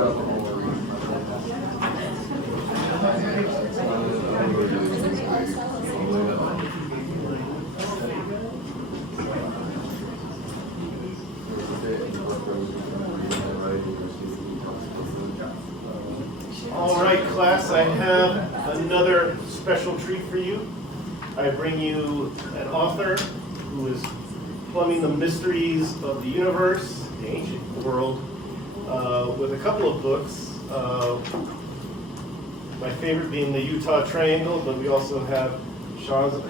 All right, class, I have another special treat for you. I bring you an author who is plumbing the mysteries of the universe, the ancient world, with a couple of books. My favorite being the Utah Triangle, but we also have Sha'Z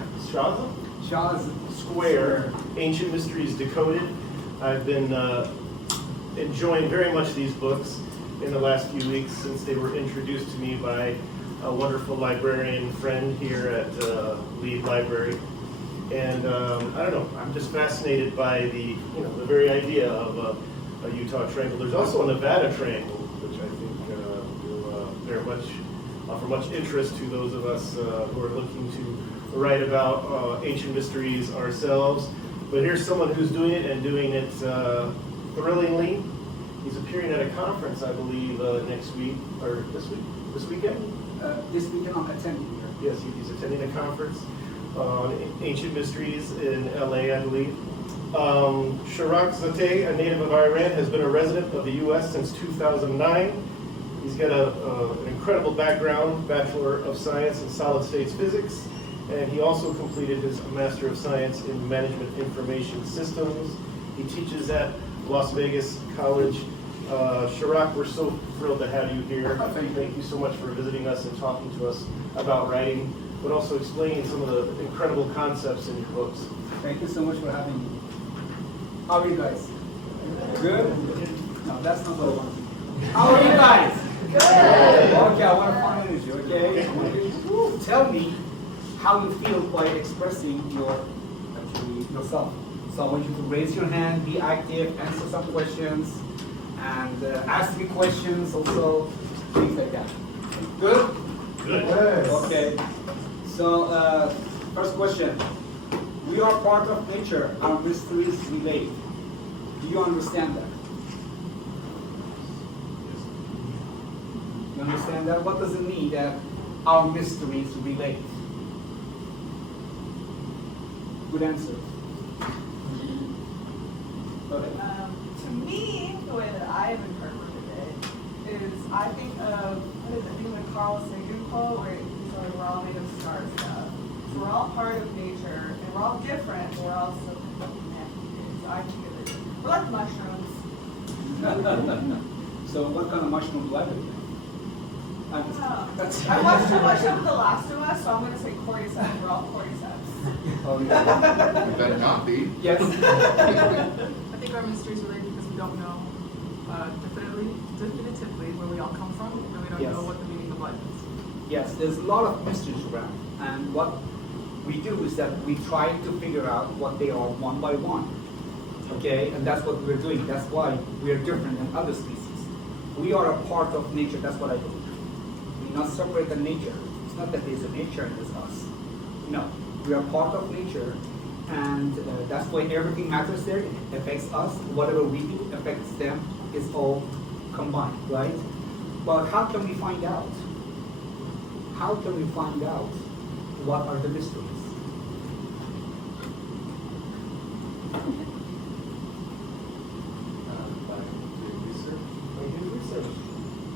Square, Ancient Mysteries Decoded. I've been enjoying very much these books in the last few weeks since they were introduced to me by a wonderful librarian friend here at Lead Library. And I don't know, I'm just fascinated by the very idea of a Utah Triangle. There's also a Nevada Triangle, which I think will very much offer much interest to those of us who are looking to write about ancient mysteries ourselves. But here's someone who's doing it and doing it thrillingly. He's appearing at a conference, I believe, next week, or this weekend? This weekend I'm attending here. Yes, he's attending a conference on ancient mysteries in LA, I believe. Sha'Z Square, a native of Iran, has been a resident of the US since 2009. He's got an incredible background, Bachelor of Science in Solid States Physics, and he also completed his Master of Science in Management Information Systems. He teaches at Las Vegas College. Sha'Z, we're so thrilled to have you here. Thank you so much for visiting us and talking to us about writing, but also explaining some of the incredible concepts in your books. Thank you so much for having me. How are you guys? Good? No, that's not what I want. How are you guys? Good. Okay, I want to find energy, okay? I want you to tell me how you feel by expressing yourself. So I want you to raise your hand, be active, answer some questions, and ask me questions also, things like that. Good? Good. Yes. Okay. So, first question. We are part of nature. Our mysteries relate. Do you understand that? You understand that? What does it mean that our mysteries relate? Good answer. To me, the way that I've interpreted it is I think of, what is it, I think of the Carl Sagan quote where he's like, we're all made of star stuff. So we're all part of nature, and we're all different, but we're also connected. So I think of it, we're like mushrooms. So what kind of mushroom do I live in? I watched too much of The Last of Us, so I'm going to say cordyceps. We're all cordyceps. Oh, yeah. You better not be. Yes. I think our mysteries relate because we don't know definitively where we all come from, and we don't Yes. know what the meaning of life is. Yes, there's a lot of mysteries around, and what we do is that we try to figure out what they are one by one. Okay, and that's what we're doing. That's why we are different than other species. We are a part of nature. That's what I believe. We not separate the nature. It's not that there's a nature and there's us. No, we are part of nature, and that's why everything matters there. It affects us. Whatever we do affects them. It's all combined, right? But how can we find out? How can we find out what are the mysteries?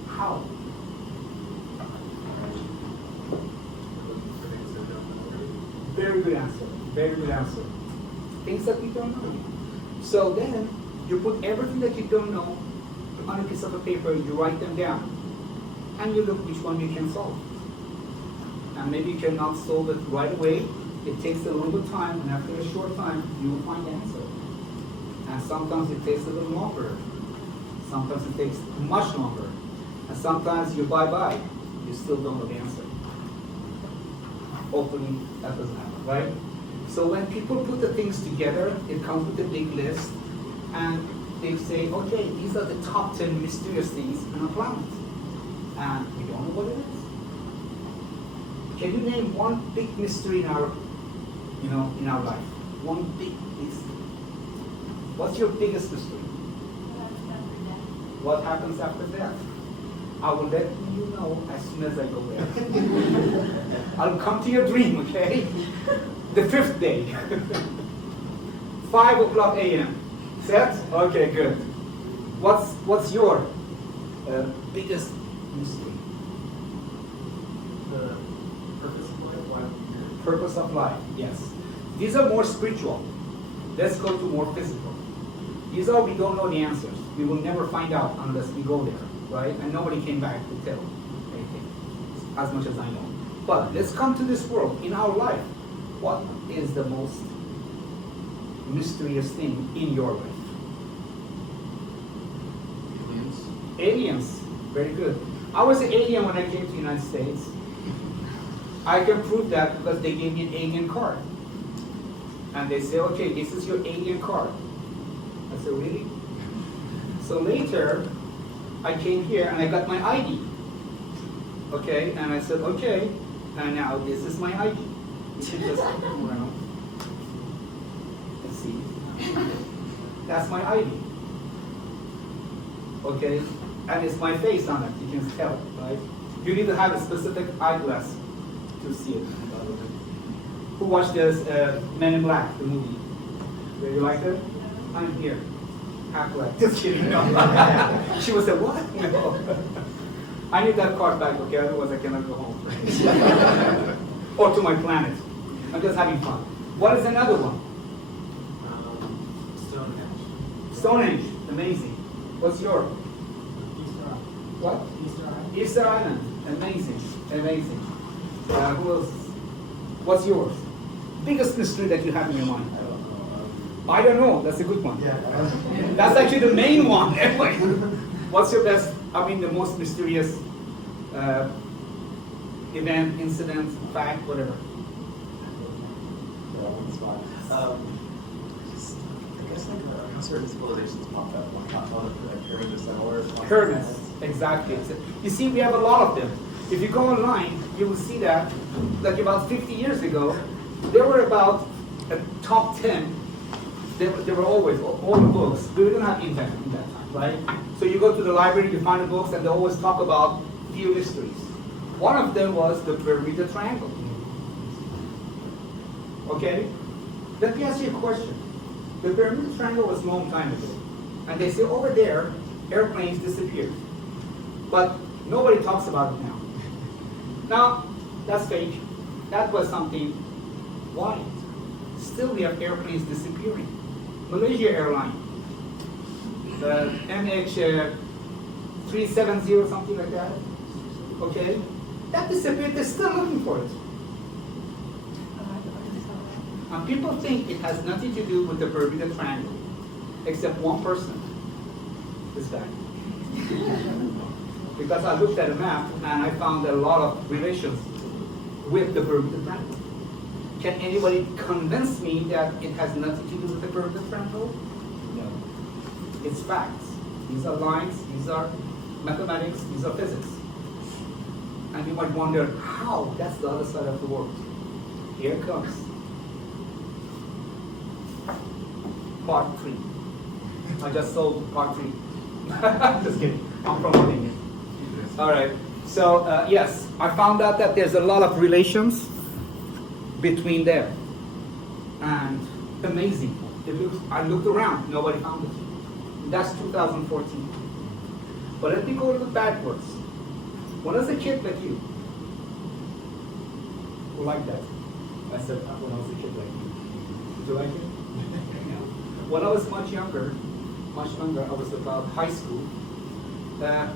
How? Very good answer. Very good answer. Things that we don't know. So then you put everything that you don't know on a piece of a paper, you write them down, and you look which one you can solve. And maybe you cannot solve it right away. It takes a little bit of time, and after a short time, you will find the answer. And sometimes it takes a little longer. Sometimes it takes much longer. And sometimes you bye-bye, you still don't know the answer. Hopefully that doesn't happen, right? So when people put the things together, it comes with a big list, and they say, okay, these are the top 10 mysterious things on the planet. And we don't know what it is. Can you name one big mystery in our, in our life? One big mystery. What's your biggest mystery? What happens after death? I will let you know as soon as I go there. I'll come to your dream, okay? The 5th day. 5 o'clock a.m. Set? Okay, good. What's your biggest mystery? The purpose of life, why we're here. Purpose of life, yes. These are more spiritual. Let's go to more physical. These are, we don't know the answers. We will never find out unless we go there, right? And nobody came back to tell anything, as much as I know. But let's come to this world. In our life, what is the most mysterious thing in your life? Aliens. Aliens, very good. I was an alien when I came to the United States. I can prove that because they gave me an alien card. And they say, okay, this is your alien card. I said, really? So later, I came here and I got my ID. Okay, and I said, okay, and now this is my ID. You should just come around. Let's see. That's my ID. Okay, and it's my face on it, you can tell, right? You need to have a specific eyeglass to see it. Who watched this Men in Black, the movie? Do you like it? I'm here. Half black. Just kidding. No. She was like, what? No. I need that card back, okay? Otherwise I cannot go home. Or to my planet. I'm just having fun. What is another one? Stonehenge. Stonehenge. Amazing. What's yours? Easter Island. What? Easter Island. Easter Island. Amazing. Amazing. Who else? What's yours? Biggest mystery that you have in your mind? I don't know. I don't know. That's a good one. Yeah. That's actually the main one. Anyway, what's your best? I mean, the most mysterious event, incident, fact, whatever. Just, I guess like certain civilizations pop up, like not one of the pyramids that were. Pyramids, exactly. You see, we have a lot of them. If you go online, you will see that, like about 50 years ago, there were about a top 10. There were always, all the books. We didn't have internet in that time, right? So you go to the library, you find the books, and they always talk about few mysteries. One of them was the Bermuda Triangle. Okay? Let me ask you a question. The Bermuda Triangle was a long time ago. And they say over there, airplanes disappeared. But nobody talks about it now. Now, that's fake. That was something. Why? Still we have airplanes disappearing. Malaysia Airline, the MH370, something like that. Okay? That disappeared, they're still looking for it. And people think it has nothing to do with the Bermuda Triangle, except one person, this guy. Because I looked at a map and I found a lot of relations with the Bermuda Triangle. Can anybody convince me that it has nothing to do with the Bermuda Triangle? No. It's facts. These are lines, these are mathematics, these are physics. And you might wonder, how? That's the other side of the world. Here it comes. Part 3. I just sold part 3. Just kidding. I'm promoting it. All right. So, yes, I found out that there's a lot of relations between them. And amazing. I looked around, nobody found it. That's 2014. But let me go to the backwards. When I was a kid like you, who liked that? I said, when I was a kid like you. Did you like it? Yeah. When I was much younger, I was about high school, I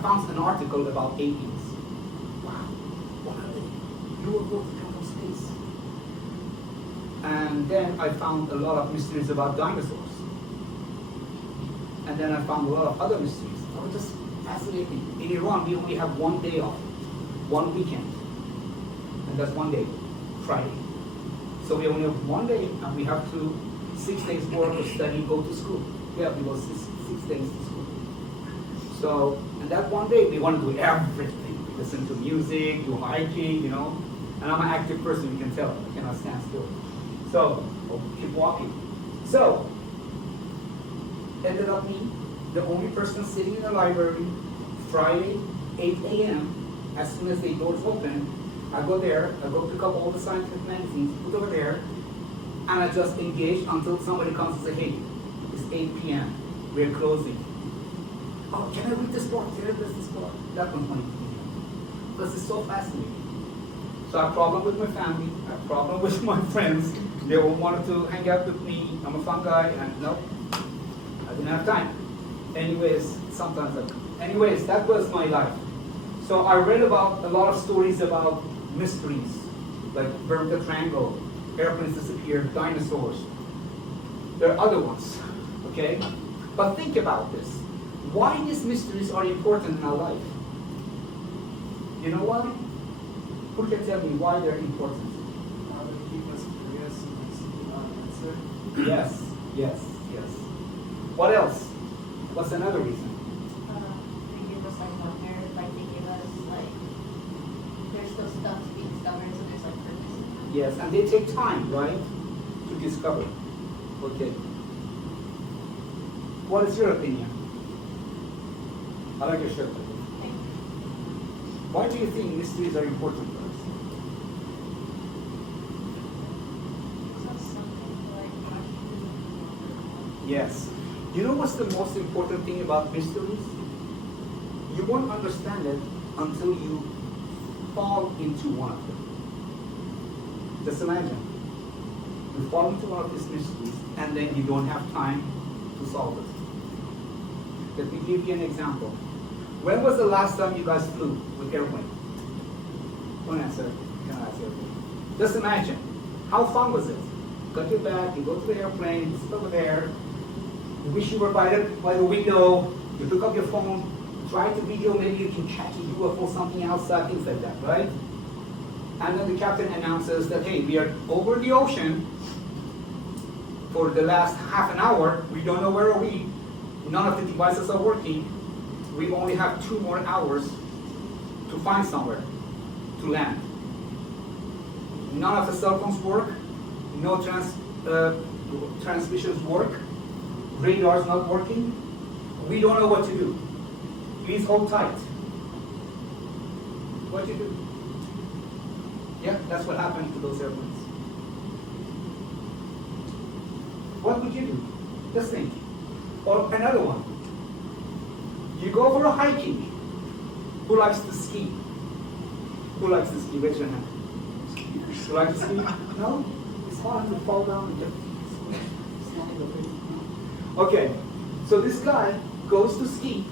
found an article about aliens. Wow, what are they? UFOs come from space. And then I found a lot of mysteries about dinosaurs. And then I found a lot of other mysteries. They were just fascinating. In Iran, we only have one day off, one weekend. And that's one day, Friday. So we only have one day, and we have to 6 days work of study, go to school. Yeah, we go six days to school. So, and that one day, we want to do everything. Listen to music, do hiking, you know. And I'm an active person, you can tell. I cannot stand still. So, I'll keep walking. So, ended up me, the only person sitting in the library, Friday, 8 a.m., as soon as the doors open, I go there, I go pick up all the scientific magazines, put over there, and I just engage until somebody comes and says, hey, it's 8 p.m., we're closing. Oh, can I read this book? Can I read this book? That one's funny to me. Because it's so fascinating. So I have a problem with my family, I have a problem with my friends. They all wanted to hang out with me. I'm a fun guy, and no, I didn't have time. Anyways, anyways, that was my life. So I read about a lot of stories about mysteries, like Bermuda Triangle, airplanes disappear, dinosaurs. There are other ones, okay? But think about this. Why these mysteries are important in our life? You know why? Who can tell me why they're important? They keep us curious and we see answer. Yes, yes, yes. What else? What's another reason? They give us like wonder, like they give us like there's still stuff to be discovered, so there's like purpose in them. Yes, and they take time, right, to discover. Okay. What is your opinion? I like your shirt. Why do you think mysteries are important for us? Yes. You know what's the most important thing about mysteries? You won't understand it until you fall into one of them. Just imagine. You fall into one of these mysteries and then you don't have time to solve it. Let me give you an example. When was the last time you guys flew with airplane? Don't answer. Can I answer? Just imagine. How fun was it? Got your bag, you go to the airplane, sit over there. You wish you were by the window. You pick up your phone, try to video, maybe you can catch a UFO, something outside, things like that, right? And then the captain announces that, hey, we are over the ocean for the last half an hour. We don't know where are we. None of the devices are working. We only have 2 more hours to find somewhere to land. None of the cell phones work. No transmissions work. Radar's not working. We don't know what to do. Please hold tight. What do you do? Yeah, that's what happened to those airplanes. What would you do? Just think. Or another one. You go for a hiking. Who likes to ski? Who likes to ski? Raise your hand. You like to ski? No? It's hard to fall down and just okay. So this guy goes to ski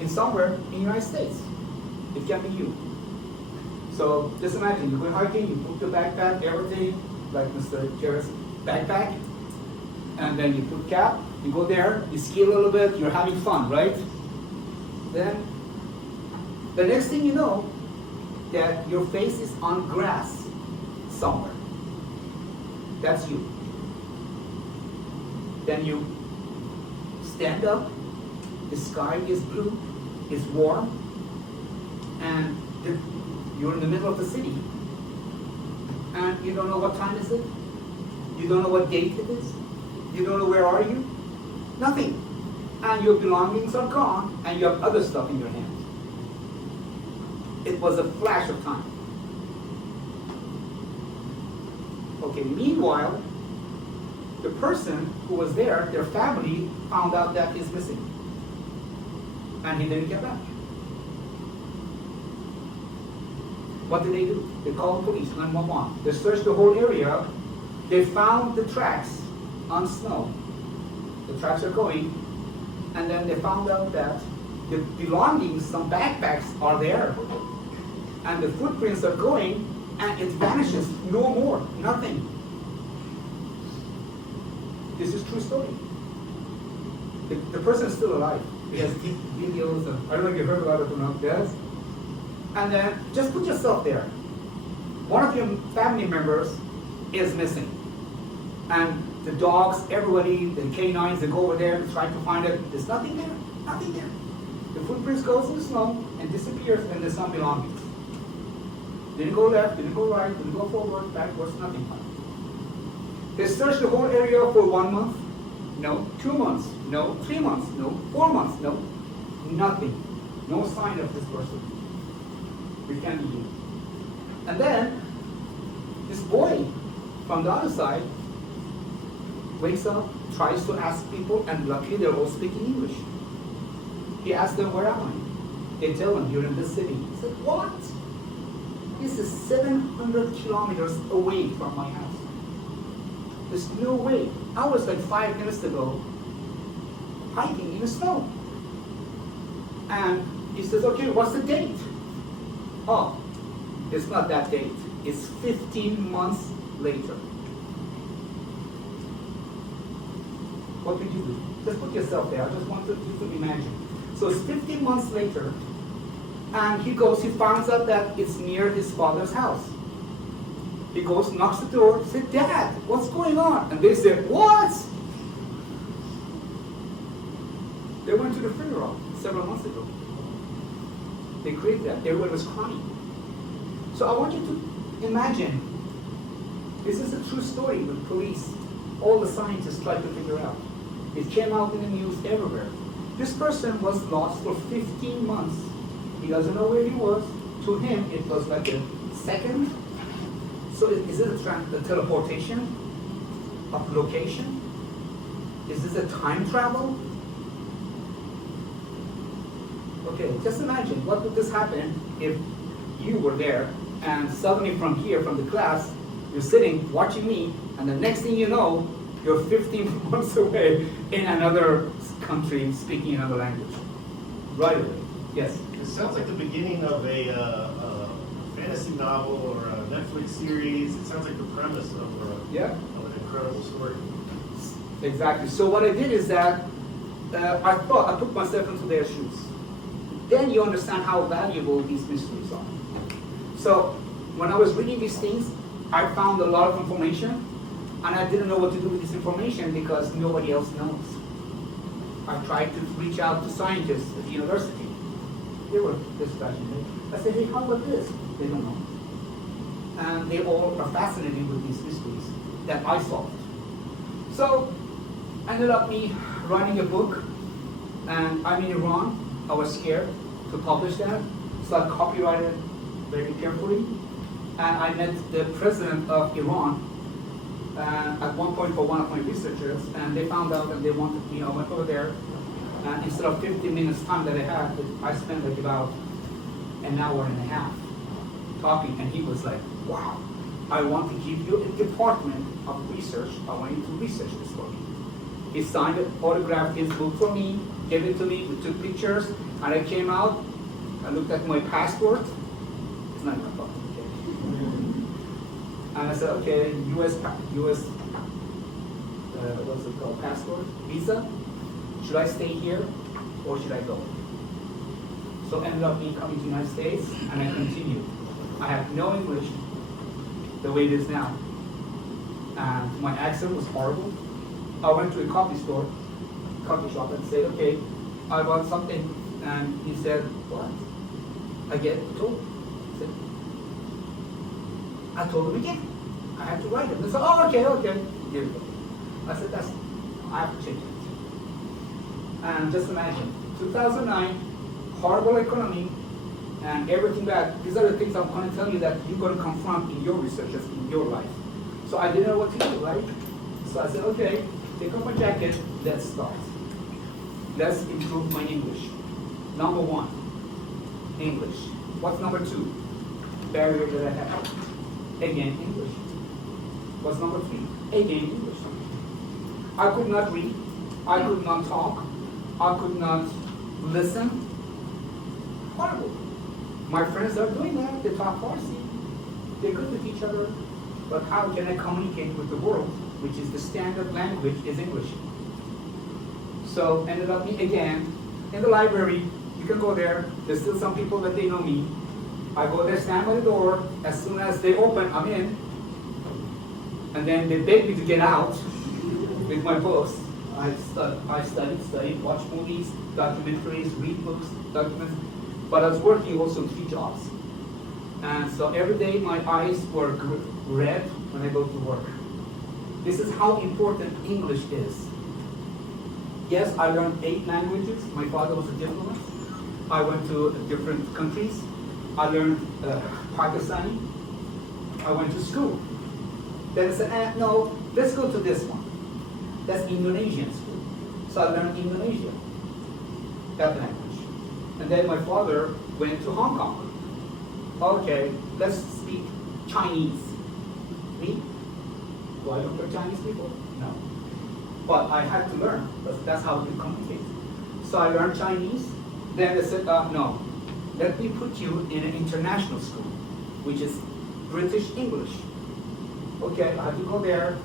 in somewhere in the United States. It can be you. So just imagine you go hiking, you put your backpack, everything, like Mr. Jerry's backpack, and then you put cap, you go there, you ski a little bit, you're having fun, right? Then the next thing you know, that your face is on grass somewhere. That's you. Then you stand up, the sky is blue, it's warm, and you're in the middle of the city, and you don't know what time is it, you don't know what date it is, you don't know where are you, nothing. And your belongings are gone, and you have other stuff in your hands. It was a flash of time. Okay, meanwhile, the person who was there, their family, found out that he's missing. And he didn't get back. What did they do? They called the police, 911. They searched the whole area. They found the tracks on snow. The tracks are going. And then they found out that the belongings, some backpacks are there. And the footprints are going, and it vanishes. No more, nothing. This is true story. The person is still alive. He has videos. I don't know if you heard about it or not. Yes. And then just put yourself there. One of your family members is missing, and the dogs, everybody, the canines, they go over there to try to find it. There's nothing there. Nothing there. The footprints goes in the snow and disappears, and there's some belongings. Didn't go left, didn't go right, didn't go forward, backwards, nothing. They searched the whole area for 1 month. No. 2 months. No. 3 months. No. 4 months. No. Nothing. No sign of this person. We can't be you. And then, this boy from the other side wakes up, tries to ask people, and luckily they're all speaking English. He asks them, where am I? They tell him, you're in this city. He said, what? This is 700 kilometers away from my house. There's no way. I was like 5 minutes ago hiking in the snow. And he says, okay, what's the date? Oh, it's not that date. It's 15 months later. What would you do? Just put yourself there. I just want you to imagine. So it's 15 months later, and he finds out that it's near his father's house. He goes, knocks the door, says, Dad, what's going on? And they say, what? They went to the funeral several months ago. They created that. Everyone was crying. So I want you to imagine, this is a true story with police. All the scientists tried to figure out. It came out in the news everywhere. This person was lost for 15 months. He doesn't know where he was. To him, it was like a second. So is it a teleportation of location? Is this a time travel? Okay, just imagine, what would this happen if you were there and suddenly from here, from the class, you're sitting watching me, and the next thing you know, you're 15 months away in another country speaking another language. Right away. Yes? It sounds like the beginning of a fantasy novel or a Netflix series. It sounds like the premise of an incredible story. Exactly. So what I did is that I put myself into their shoes. Then you understand how valuable these mysteries are. So when I was reading these things, I found a lot of information, and I didn't know what to do with this information because nobody else knows. I tried to reach out to scientists at the university. They were dispassionate. I said, hey, how about this? They don't know. And they all are fascinated with these mysteries that I solved. So, ended up me writing a book, and I'm in Iran. I was scared to publish that, so I copyrighted very carefully. And I met the president of Iran at one point for one of my researchers, and they found out that they wanted me. I went over there, and instead of 15 minutes time that I had, I spent like about an hour and a half talking, and he was like, wow, I want to give you a department of research. I want you to research this for me. He signed it, autographed his book for me, gave it to me, we took pictures, and I came out, I looked at my passport. It's not my problem, okay? And I said, okay, US, what's it called, passport, visa? Should I stay here or should I go? So ended up me coming to the United States, and I continued. I have no English the way it is now. And my accent was horrible. I went to a coffee shop and said, okay, I want something. And he said, what? I get told. I told him again. I had to write it. They said, oh, okay. Here we go. I said, I have to change it. And just imagine, 2009, horrible economy, and everything bad. These are the things I'm going to tell you that you're going to confront in your researches, in your life. So I didn't know what to do, right? So I said, okay, take off my jacket, let's start. Let's improve my English. Number one, English. What's number two? Barrier that I have. Again, English. What's number three? Again, English. I could not read. I could not talk. I could not listen. Horrible. My friends are doing that. They talk Farsi. They're good with each other. But how can I communicate with the world, which is the standard language is English? So ended up me again in the library. You can go there. There's still some people that they know me. I go there, stand by the door. As soon as they open, I'm in. And then they beg me to get out with my books. I studied, watched movies, documentaries, read books, documents. But I was working also 3 jobs. And so every day my eyes were red when I go to work. This is how important English is. Yes, I learned 8 languages. My father was a diplomat. I went to different countries. I learned Pakistani. I went to school. Then I said, no, let's go to this one. That's Indonesian school. So I learned Indonesian, that language. And then my father went to Hong Kong. Okay, let's speak Chinese. Me? Do I look for Chinese people? No. But I had to learn, because that's how we communicate. So I learned Chinese. Then they said, no, let me put you in an international school, which is British English. Okay, I had to go there,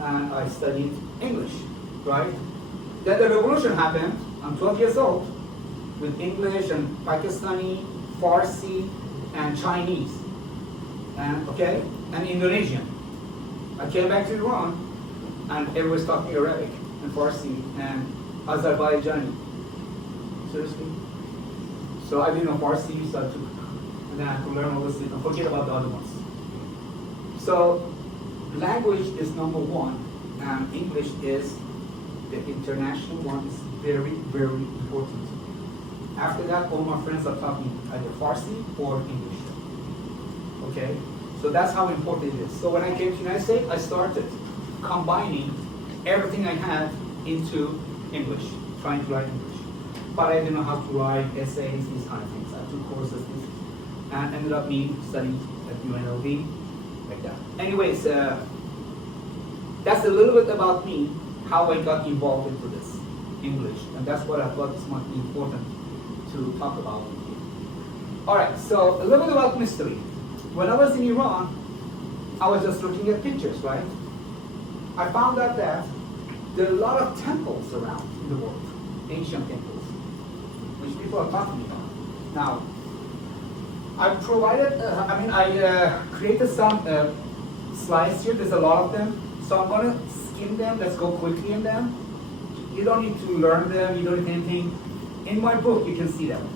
and I studied English, right? Then the revolution happened. I'm 12 years old, with English and Pakistani, Farsi, and Chinese, and Indonesian. I came back to Iran, and everyone's talking Arabic and Farsi and Azerbaijani. Seriously? So I didn't know Farsi, so and then I had to learn all this and forget about the other ones. So language is number one, and English is the international one. Is very, very important. After that, all my friends are talking either Farsi or English. Okay? So that's how important it is. So when I came to the United States, I started combining everything I had into English, trying to write English. But I didn't know how to write essays, these kind of things. I took courses, and ended up me studying at UNLV, like that. Anyways, that's a little bit about me, how I got involved into this English, and that's what I thought might be important to talk about with you. All right, so a little bit about mystery. When I was in Iran, I was just looking at pictures, right? I found out that there are a lot of temples around in the world, ancient temples, which people are talking about. Now, I provided, I created some slides here. There's a lot of them. So I'm going to skim them. Let's go quickly in them. You don't need to learn them. You don't need anything. In my book, you can see them.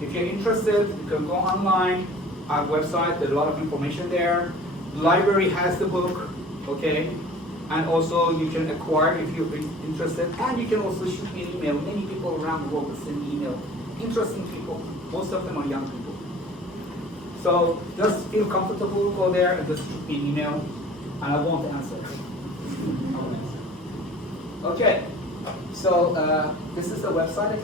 If you're interested, you can go online. Our website, there's a lot of information there. The library has the book, okay? And also you can acquire if you're interested. And you can also shoot me an email. Many people around the world will send me email. Interesting people. Most of them are young people. So just feel comfortable, go there and just shoot me an email, and I won't answer. Okay, so this is the website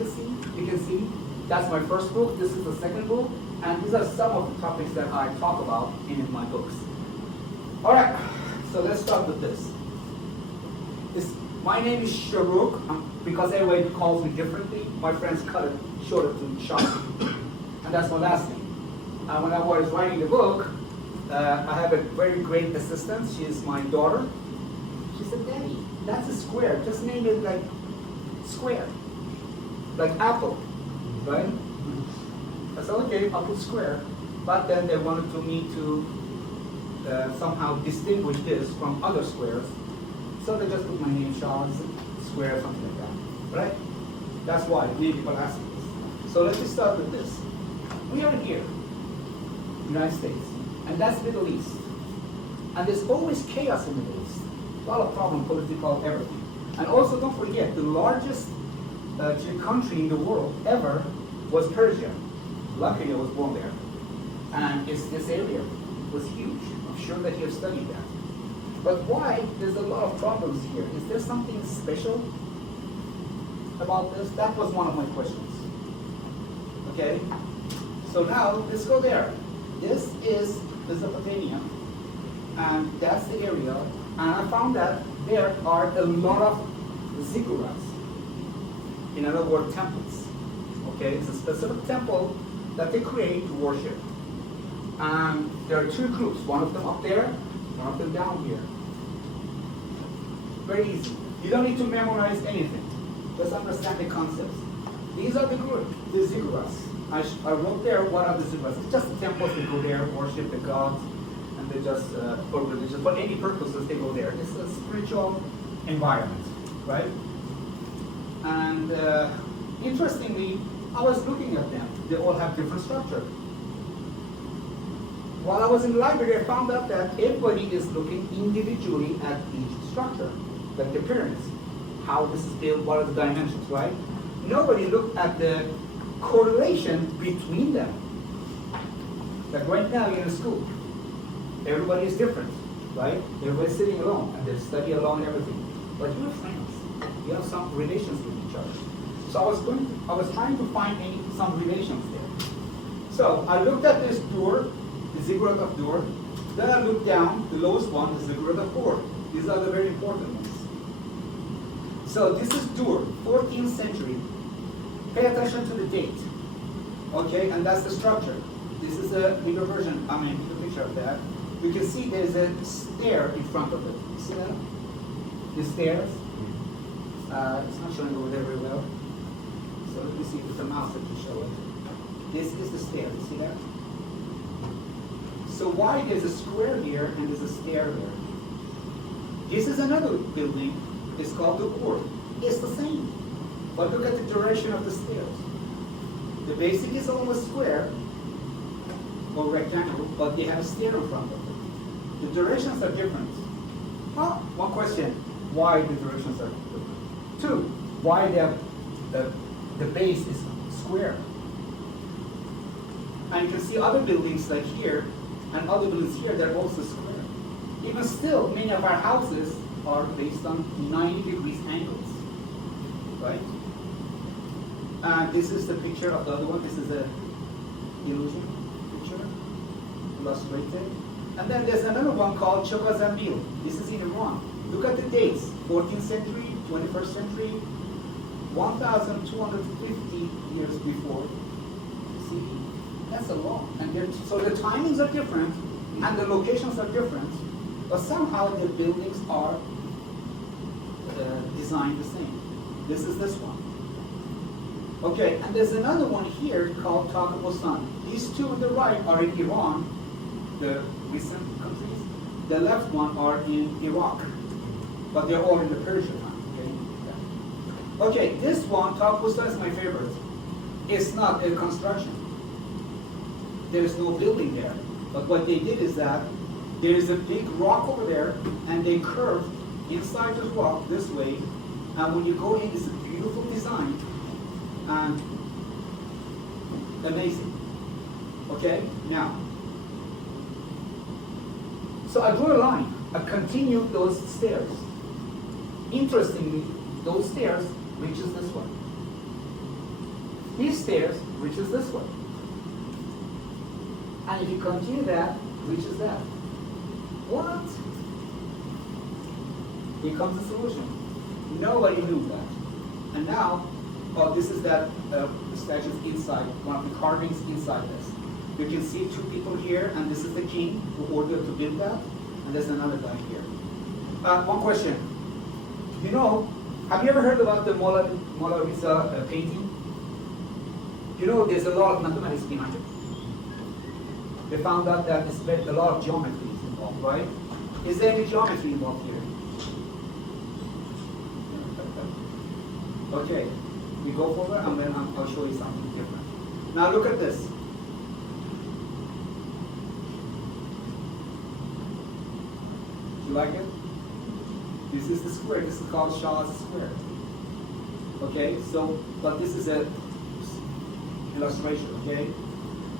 you can see. That's my first book, this is the second book, and these are some of the topics that I talk about in my books. All right, so let's start with this. My name is Sharuk, because everybody calls me differently. My friends cut it, short it to Sha'Z, and that's my last name. When I was writing the book, I have a very great assistant. She is my daughter. She said, Daddy, that's a square. Just name it like square, like apple, right? I said, okay, I'll put square. But then they wanted me to somehow distinguish this from other squares. So they just put my name, Sha'Z Square, something like that, right? That's why many people ask me this. So let's just start with this. We are here. United States, and that's Middle East. And there's always chaos in the Middle East. A lot of problems, political, everything. And also don't forget, the largest country in the world ever was Persia. Luckily I was born there. And this area was huge. I'm sure that you have studied that. But why there's a lot of problems here? Is there something special about this? That was one of my questions. Okay? So now, let's go there. This is Mesopotamia, and that's the area. And I found that there are a lot of ziggurats. In other words, temples. Okay, it's a specific temple that they create to worship. And there are two groups, one of them up there, one of them down here. Very easy. You don't need to memorize anything. Just understand the concepts. These are the groups, the ziggurats. I wrote there what are the ziggurats. It's just temples. They go there, worship the gods, and they just, for religion, for any purposes, they go there. It's a spiritual environment, right? And interestingly, I was looking at them. They all have different structure. While I was in the library, I found out that everybody is looking individually at each structure, like the pyramids, how this is built, what are the dimensions, right? nobody looked at the correlation between them. Like right now you're in school, everybody is different, right? Everybody's sitting alone and they study alone and everything. But you're friends. You have some relations with each other. So I was trying to find some relations there. So I looked at this Dur, the Ziggurat of Dur. Then I looked down, the lowest one, the Ziggurat of Ur. These are the very important ones. So this is Dur, 14th century. Pay attention to the date. Okay, and that's the structure. This is a bigger version, bigger picture of that. You can see there's a stair in front of it. You see that? The stairs. It's not showing over there very well. So let me see if it's a mouse that can show it. This is the stair. You see that? So why there's a square here and there's a stair there? This is another building. It's called the Ur. It's the same. But look at the direction of the stairs. The basic is almost square or rectangle, but they have a stair in front of it. The directions are different. One question, why the directions are different? Two, why the base is square? And you can see other buildings like here, and other buildings here, they're also square. Even still, many of our houses are based on 90 degrees angles, right? And this is the picture of the other one. This is the illusion picture, illustrated. And then there's another one called Chogha Zanbil. This is in Iran. Look at the dates, 14th century, 21st century, 1,250 years before. See, that's a lot. And so the timings are different, and the locations are different, but somehow the buildings are designed the same. This is this one. Okay, and there's another one here called Taq-e Boston. These two on the right are in Iran, the recent countries. The left one are in Iraq, but they're all in the Persian time. Okay, this one, Taq-e Boston, is my favorite. It's not a construction. There's no building there. But what they did is that there's a big rock over there, and they curved inside the rock this way. And when you go in, it's a beautiful design and amazing. Okay, now. So I drew a line. I continued those stairs. Interestingly, those stairs reaches this one. These stairs reaches this one. And if you continue that, reaches that. What? Here comes the solution. Nobody knew that. And now, this is that statue inside, one of the carvings inside this. You can see two people here, and this is the king who ordered to build that, and there's another guy here. One question. You know, have you ever heard about the Mona Lisa painting? You know, there's a lot of mathematics behind it. They found out that there's a lot of geometry is involved, right? Is there any geometry involved here? Okay, we go forward and then I'll show you something different. Now look at this. Do you like it? This is the square. This is called Sha'Z Square. Okay, so, but this is a illustration, okay?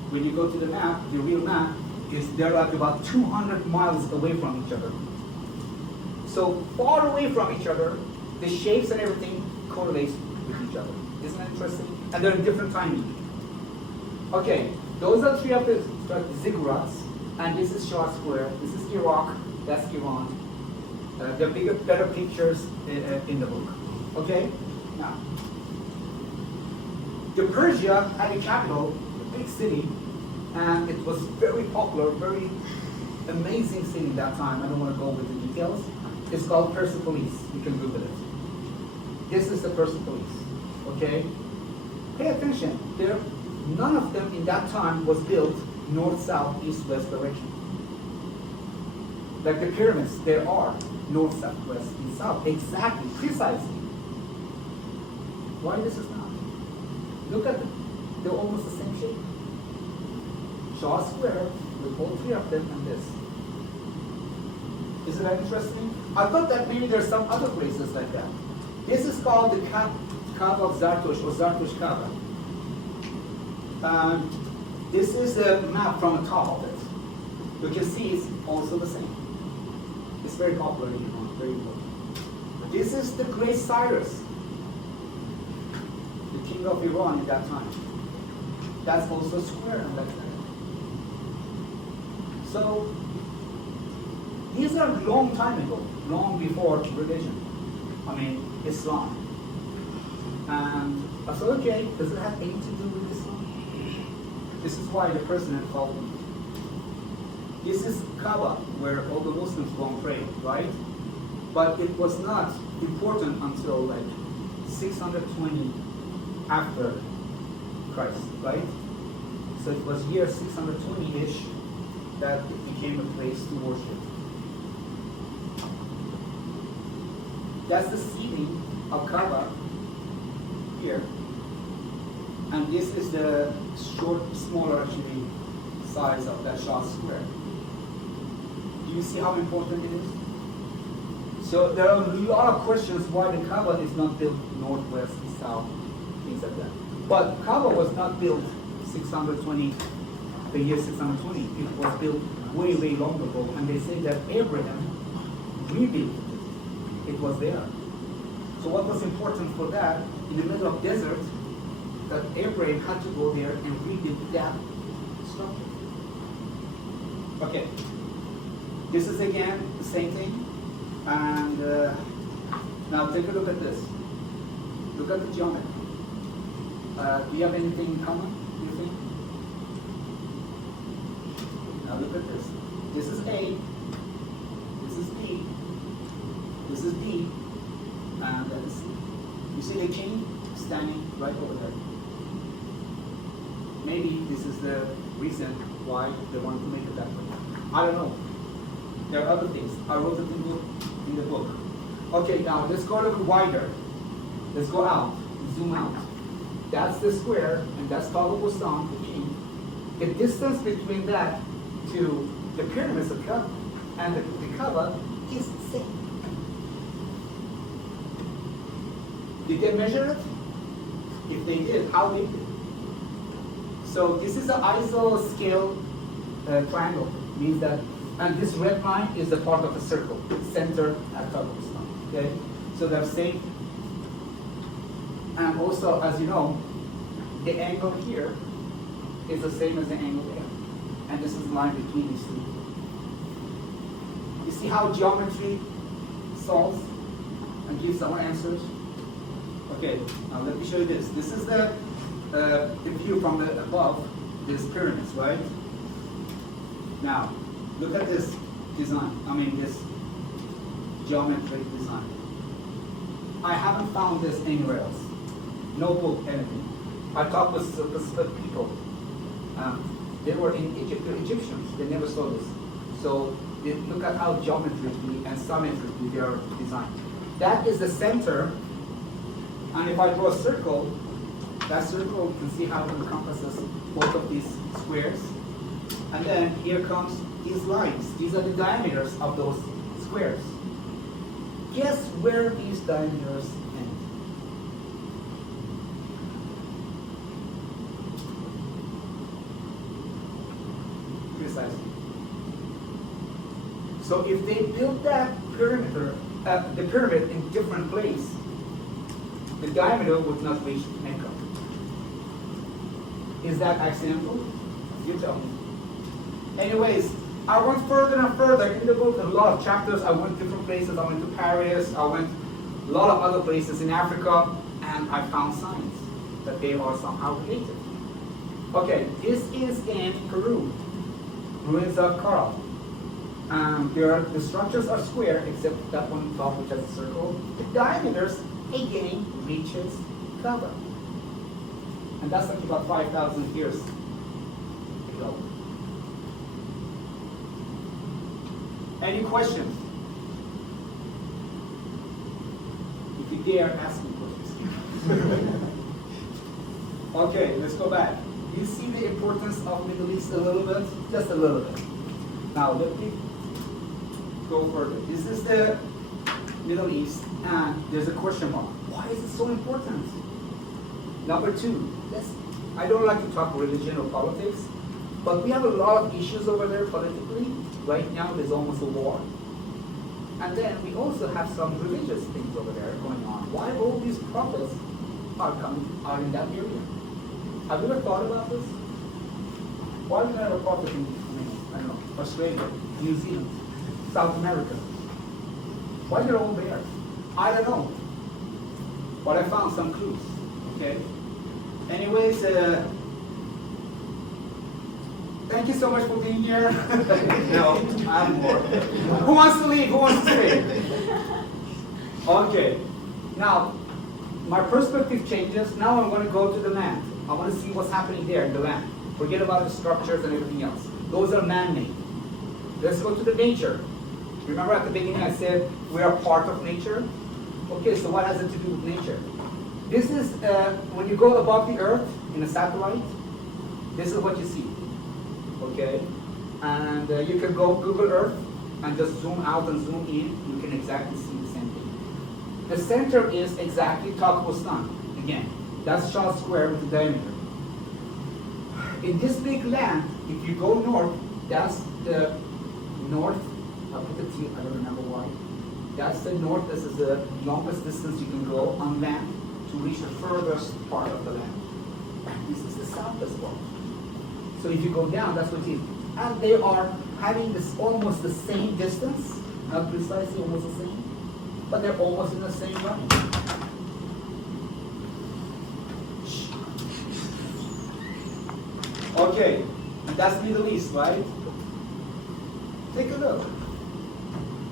When you go to the map, the real map, they're like about 200 miles away from each other. So far away from each other, the shapes and everything correlates with each other. Isn't that interesting? And they're in different timing. Okay, those are three of the ziggurats, and this is Sha'Z Square. This is Iraq. That's Iran. There are better pictures in the book. Okay, now the Persia had a capital, a big city, and it was very popular, very amazing city at that time. I don't want to go with the details. It's called Persepolis. You can Google it. This is the Persepolis. Okay? Pay attention. None of them in that time was built north, south, east, west direction. Like the pyramids, there are north, south, west, and south. Exactly, precisely. Why this is not? Look at they're almost the same shape. Sha'Z Square with all three of them and this. Isn't that interesting? I thought that maybe there's some other places like that. This is called the Kaaba of Zartush or Zartush Kaaba. This is a map from the top of it. You can see it's also the same. It's very popular in Iran, very important. This is the great Cyrus, the king of Iran at that time. That's also a square on that side. So these are long time ago, long before religion. I mean, Islam. And I said, okay, does it have anything to do with Islam? This is why the president called me. This is Kaaba, where all the Muslims go and pray, right? But it was not important until like 620 after Christ, right? So it was year 620-ish that it became a place to worship. That's the seating of Kaaba here. And this is the smaller actually size of that Sha'Z Square. Do you see how important it is? So there are a lot of questions why the Kaaba is not built northwest, south, things like that. But Kaaba was not built 620, the year 620. It was built way, way long ago. And they say that Abraham rebuilt it. It was there. So what was important for that, in the middle of desert, that Abraham had to go there and rebuild that structure. Okay. This is again the same thing. And now take a look at this. Look at the geometry. Do you have anything in common, do you think? Now look at this. This is A. This is B. This is D. And that is C. You see the king standing right over there. Maybe this is the reason why they wanted to make it that way. I don't know. There are other things. I wrote it in the book. Okay, now let's go a little wider. Let's go out, zoom out. That's the square, and that's Taq-e Boston, the king. The distance between that to the pyramids of Kaaba and the Kaaba is the same. Did they measure it? If they did, how big? So this is an iso scale triangle. Means that, and this red line is the part of the circle, center at Taq-e Boston. Okay, so they're same. And also, as you know, the angle here is the same as the angle there, and this is the line between these two. You see how geometry solves and gives our answers? Okay, now let me show you this. This is the view from the above, these pyramids, right? Now, look at this design, this geometric design. I haven't found this anywhere else. No book, anything. I talked with specific people. They were in Egypt, they're Egyptians, they never saw this. So they look at how geometrically and symmetrically they are designed. That is the center, and if I draw a circle, that circle, you can see how it encompasses both of these squares. And then here comes these lines. These are the diameters of those squares. Guess where these diameters end? Precisely. So if they built that the pyramid in different place, the diameter would not reach Mecca. Is that accidental? You tell me. Anyways, I went further and further in the book. A lot of chapters. I went different places. I went to Paris. I went a lot of other places in Africa, and I found signs that they are somehow related. Okay, this is in Peru, ruins of Caral. The structures are square, except that one top which has a circle. The diameters again reaches Kaaba, and that's like about 5,000 years ago. Any questions? If you dare, ask me questions. Okay, let's go back. You see the importance of Middle East a little bit? Just a little bit. Now let me go further. This is the Middle East, and there's a question mark. Why is it so important? Number two, I don't like to talk religion or politics, but we have a lot of issues over there politically. Right now there's almost a war. And then we also have some religious things over there going on. Why all these prophets are in that area? Have you ever thought about this? Why do we have a prophet in, I don't know, Australia, New Zealand, South America? Why they're all there? I don't know. But I found some clues. Okay. Anyways, thank you so much for being here. No, I have more. Who wants to leave? Who wants to stay? Okay. Now, my perspective changes. Now I'm going to go to the land. I want to see what's happening there in the land. Forget about the structures and everything else. Those are man-made. Let's go to the nature. Remember at the beginning I said we are part of nature? Okay, so what has it to do with nature? This is, when you go above the earth in a satellite, this is what you see. Okay? And you can go Google Earth and just zoom out and zoom in. You can exactly see the same thing. The center is exactly Taq-e Boston. Again, that's Sha'Z Square with the diameter. In this big land, if you go north, that's the north. I'll put the T, I don't remember why. That's the north. This is the longest distance you can go on land to reach the furthest part of the land. This is the southwest part. So if you go down, that's what it is. And they are having this almost the same distance, not precisely almost the same, but they're almost in the same line. Okay, that's Middle East, right? Take a look.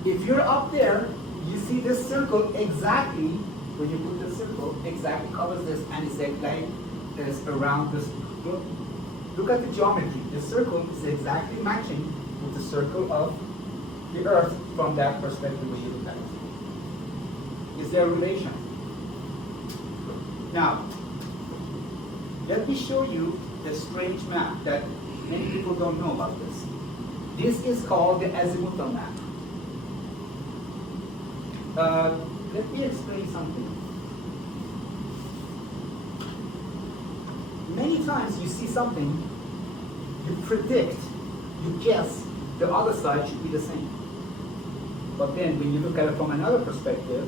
If you're up there, you see this circle exactly, when you put the circle, exactly covers this, and it's like this around this. Look at the geometry. The circle is exactly matching with the circle of the Earth from that perspective when you look at it. Is there a relation? Now, let me show you the strange map that many people don't know about this. This is called the azimuthal map. Let me explain something. Many times you see something, you predict, you guess the other side should be the same. But then when you look at it from another perspective,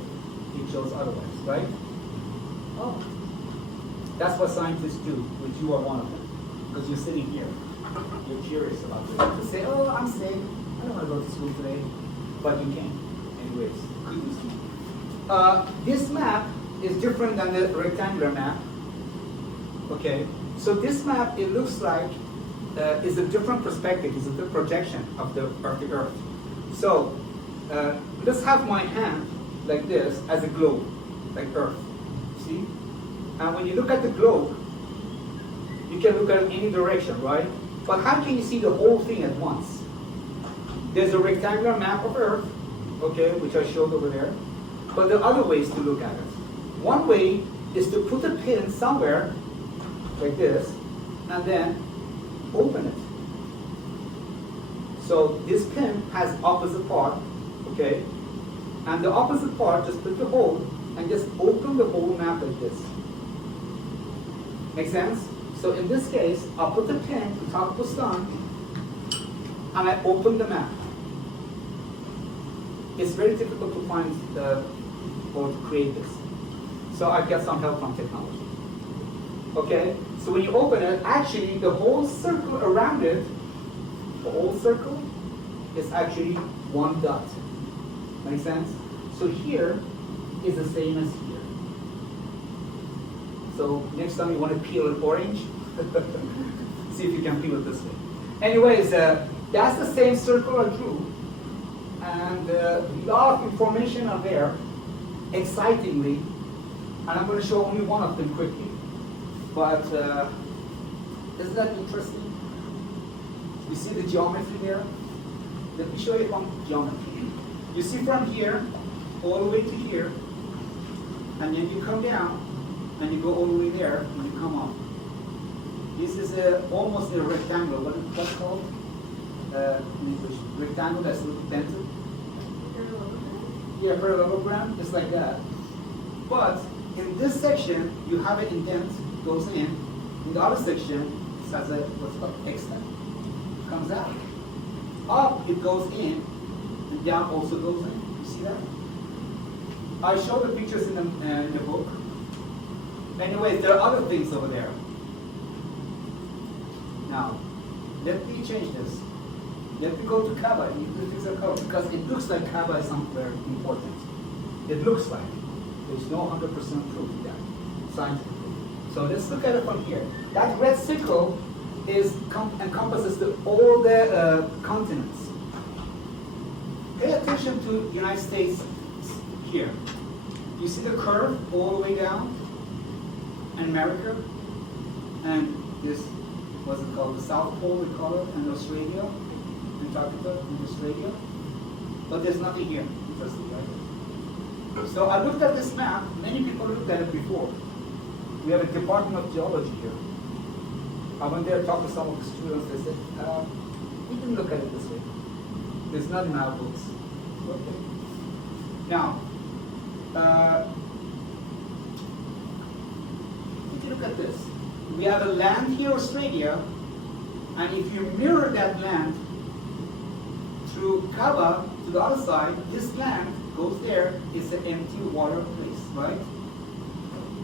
it shows otherwise, right? Oh. That's what scientists do, which you are one of them. Because you're sitting here. You're curious about this. You say, oh, I'm sick. I don't want to go to school today. But you can. Anyways, good news to you. This map is different than the rectangular map. Okay, so this map, it looks like is a different perspective, is a different projection of the Earth. So let's have my hand like this as a globe, like Earth. See? And when you look at the globe, you can look at it in any direction, right? But how can you see the whole thing at once? There's a rectangular map of Earth, okay, which I showed over there. But there are other ways to look at it. One way is to put a pin somewhere like this, and then open it. So this pin has opposite part, okay? And the opposite part, just put the hole, and just open the whole map like this. Make sense? So in this case, I'll put the pin to Taq-e Boston, and I open the map. It's very difficult to find or to create this. So I've got some help from technology. Okay? So when you open it, actually the whole circle around it, the whole circle is actually one dot. Make sense? So here is the same as here. So next time you want to peel an orange, see if you can peel it this way. Anyways, that's the same circle I drew. And a lot of information are there, excitingly. And I'm going to show only one of them quickly. But isn't that interesting? You see the geometry there? Let me show you from geometry. You see from here, all the way to here, and then you come down, and you go all the way there, and you come up. This is almost a rectangle. What's called? In English, rectangle that's a little dented. Yeah, parallelogram, just like that. But in this section, you have an indent goes in the other section, it has a what's called extent, comes out. Up, it goes in, and down also goes in. You see that? I show the pictures in the book. Anyways, there are other things over there. Now, let me change this. Let me go to Kaaba. Because it looks like Kaaba is somewhere important. It looks like. There's no 100% proof to that, scientifically. So let's look at it from here. That red circle encompasses all the continents. Pay attention to the United States here. You see the curve all the way down? And America? And this, what's it called? The South Pole, we call it, and Australia, Antarctica, and Australia. But there's nothing here. Interesting, right? So I looked at this map. Many people looked at it before. We have a department of geology here. I went there, talked to some of the students. They said, we didn't look at it this way. There's not in our books. Okay. Now, if you look at this, we have a land here, Australia, and if you mirror that land through Kaaba to the other side, this land goes there, it's an empty water place, right?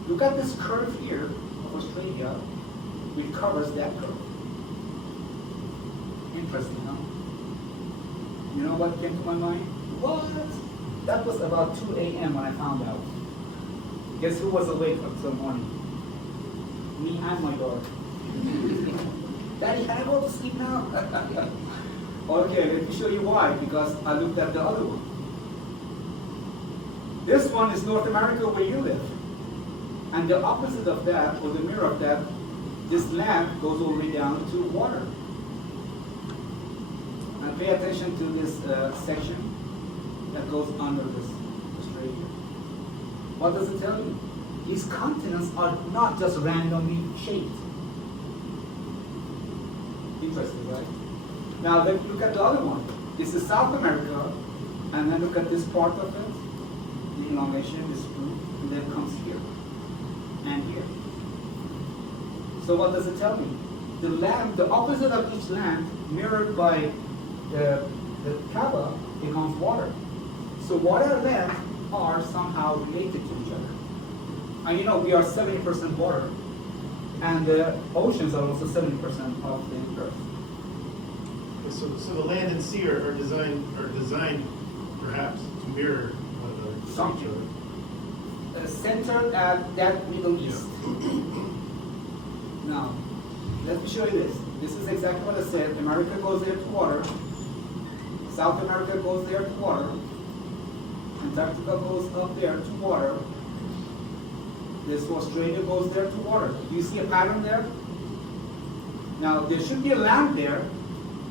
Look at this curve here of Australia, which covers that curve. Interesting, huh? You know what came to my mind? What? That was about 2 a.m. when I found out. Guess who was awake until morning? Me and my daughter. Daddy, can I go to sleep now? Okay, let me show you why, because I looked at the other one. This one is North America where you live. And the opposite of that, or the mirror of that, this land goes all the way down to water. And pay attention to this section that goes under this Australia. What does it tell you? These continents are not just randomly shaped. Interesting, right? Now look at the other one. This is South America, and then look at this part of it, the elongation, this group, and then comes here and here. So what does it tell me? The land, the opposite of each land, mirrored by the Kaaba, becomes water. So water and land are somehow related to each other. And you know, we are 70% water, and the oceans are also 70% of the earth. So the land and sea are designed perhaps to mirror one another. Something. Centered at that Middle East. Now, let me show you this. This is exactly what I said. America goes there to water. South America goes there to water. Antarctica goes up there to water. This Australia goes there to water. Do you see a pattern there? Now, there should be a land there,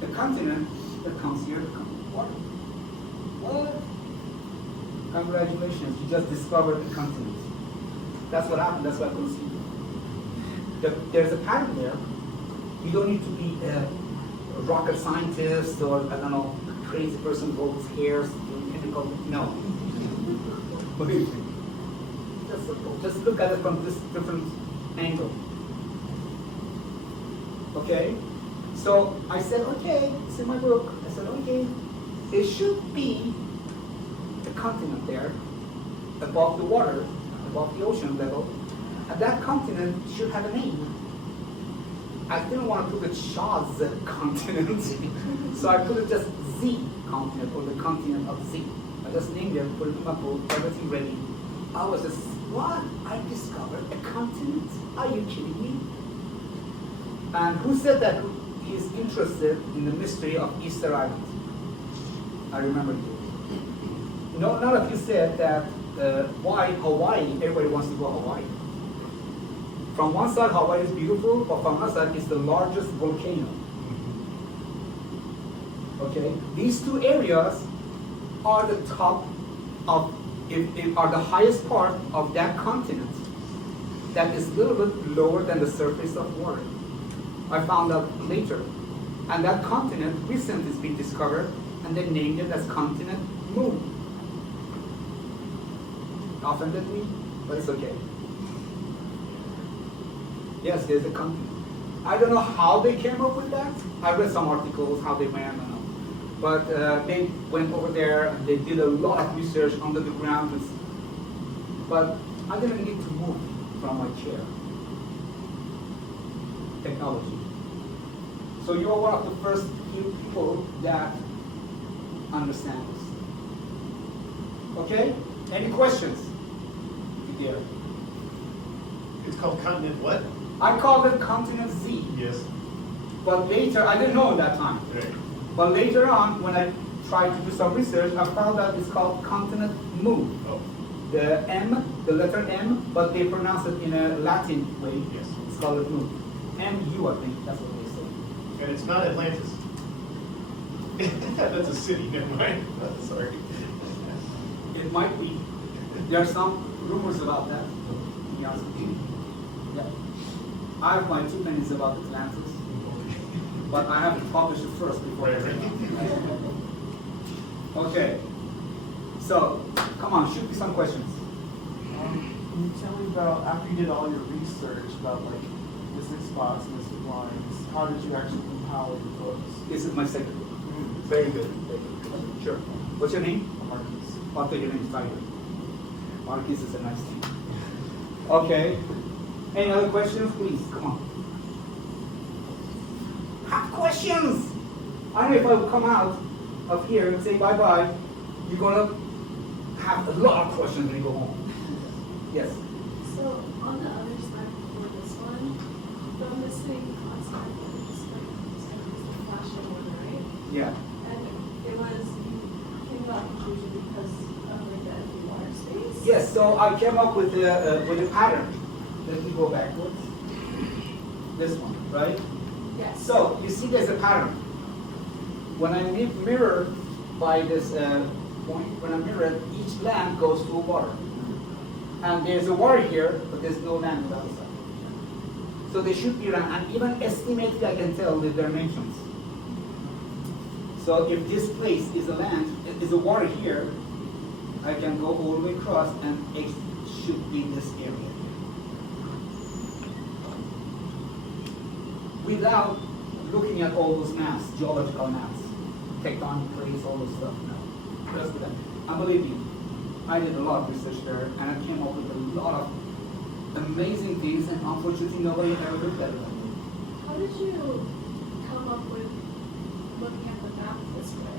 a continent that comes here to come to water. What? Congratulations, you just discovered a continent. That's what happened, that's what I couldn't see. There's a pattern there. You don't need to be a rocket scientist or, I don't know, a crazy person who holds hairs, chemical, no. Believe me. Just look at it from this different angle. Okay? So I said, okay, it's in my book. I said, okay, there should be a continent there above the water, above the ocean level, and that continent should have a name. I didn't want to put it Sha'Z continent, so I put it just Z continent, or the continent of Z. I just named it, put it in my book, everything ready. I was just, what? I discovered a continent? Are you kidding me? And who said that he's interested in the mystery of Easter Island? I remember you. No, none of you said that why Hawaii, everybody wants to go Hawaii. From one side, Hawaii is beautiful, but from another side, it's the largest volcano. Okay? These two areas are the top of, are the highest part of that continent that is a little bit lower than the surface of water. I found out later. And that continent recently has been discovered, and they named it as Continent Moon. Offended me, but it's okay. Yes, there's a continent. I don't know how they came up with that. I read some articles, how they went, I don't know. But they went over there and they did a lot of research under the ground. But I didn't need to move from my chair. Technology. So you are one of the first few people that understand this. Okay? Any questions? There. It's called continent what? I call it continent Z. Yes. But later, I didn't know at that time. Right. But later on, when I tried to do some research, I found out it's called continent Mu. Oh, The M, the letter M, but they pronounce it in a Latin way. yes. It's called it Mu. M-U, I think, that's what they say. And it's not Atlantis. That's a city, never mind. Sorry. It might be. There are some rumors about that, to be honest with you. Yeah. I have my 2 pennies about Atlantis, but I have to publish it first before I read it. Okay. So, come on, shoot me some questions. Can you tell me about, after you did all your research about like mystic spots, mystic lines, how did you actually compile your books? This is my second book. Very good. Very good. Sure. What's your name? Marquis. I'll take your name, Tiger. Marquis is a nice name. Okay. Any other questions, please? Come on. Have questions! I don't know if I will come out of here and say bye-bye. You're gonna have a lot of questions when you go home. Yes. So on the other side for this one, the missing concept was like the flashing one, right? Yeah. And it was, you came to that conclusion because of like the empty water space? Yes, so I came up with a pattern. Let me go backwards. This one, right? Yes. So, you see there's a pattern. When I mirror by this point, when I mirror, each land goes to water. And there's a water here, but there's no land on the other side. So they should be around, and even estimated I can tell the dimensions. So if this place is a land, is a water here, I can go all the way across and it should be this area. Without looking at all those maps, geological maps, tectonic plates, all those stuff. No. Just that. And believe me, I did a lot of research there, and I came up with a lot of amazing things, and unfortunately nobody ever looked at it. How did you come up with looking at the map this way?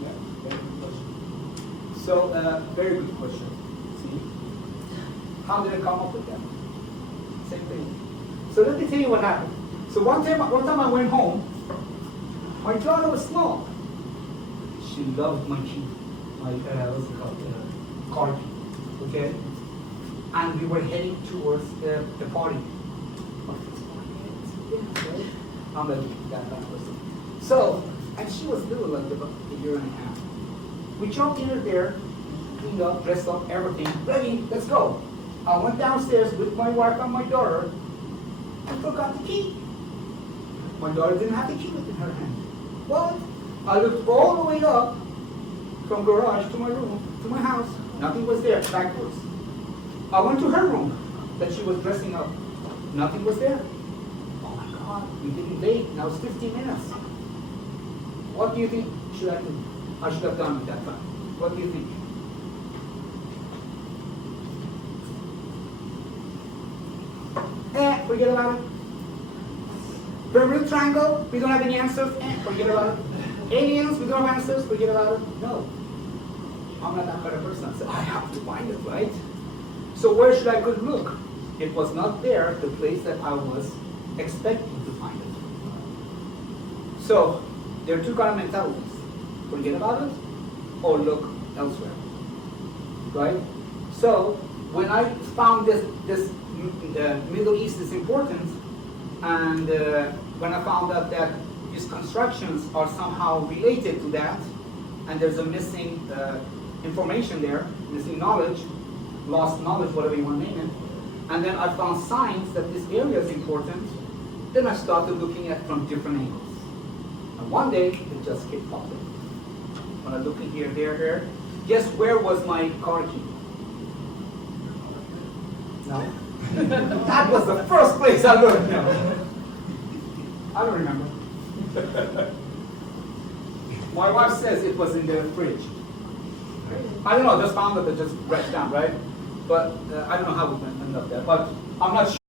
Yeah, very good question. So, very good question. See? How did I come up with that? Same thing. So let me tell you what happened. So one time I went home, my daughter was small. She loved my key, my, what's it called, car key, okay? And we were heading towards the party. I'm that person. So, and she was little, like about a year and a half. We jumped in her there, cleaned up, dressed up, everything, ready, let's go. I went downstairs with my wife and my daughter, and forgot the key. My daughter didn't have the key within her hand. What? I looked all the way up from garage to my room, to my house. Nothing was there, backwards. I went to her room that she was dressing up. Nothing was there. Oh my God, we didn't late. Now it's 15 minutes. What do you think should I do? I should have done at that time. What do you think? Forget about it. Bermuda Triangle, we don't have any answers. Forget about it. Aliens, we don't have answers. Forget about it. No. I'm not that kind of person. So I have to find it, right? So where should I go look? It was not there, the place that I was expecting to find it. So there are two kind of mentalities. Forget about it or look elsewhere. Right? So when I found this Middle East is important, and when I found out that these constructions are somehow related to that, and there's a missing information there, missing knowledge, lost knowledge, whatever you want to name it, and then I found signs that this area is important, then I started looking at it from different angles. And one day, it just kept popping. When I look in here, there, guess where was my car key? No? That was the first place I learned them. I don't remember. My wife says it was in the fridge. I don't know, just found it, just wrecked down, right? But I don't know how we ended up there. But I'm not sure.